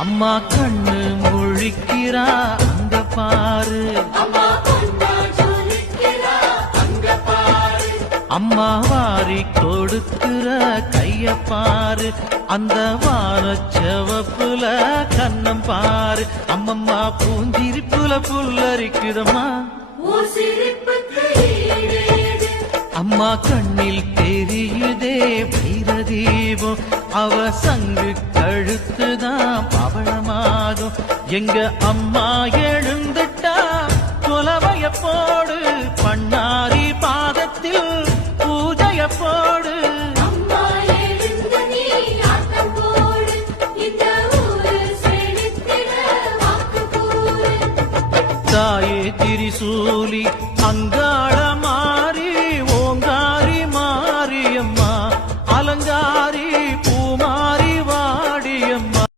அம்மா கண்ணு முழிக்கிறா அங்க பாரு, அம்மா வாரி கொடுக்கிற கைய பாரு, அந்த வானச்சவப்புல கண்ணம் பாரு. அம்மம்மா பூஞ்சிரிப்புல புல்லரிக்குதம்மா, அம்மா கண்ணில் தெரியுதே வைரதீபம், அவ சங்கு கழுத்துதான் பவளமாகும். எங்க அம்மா எழுந்துட்டா கொலவைய போடு, பண்ணாரி பாதத்தில் பூஜைய போடு. தாயே திரிசூலி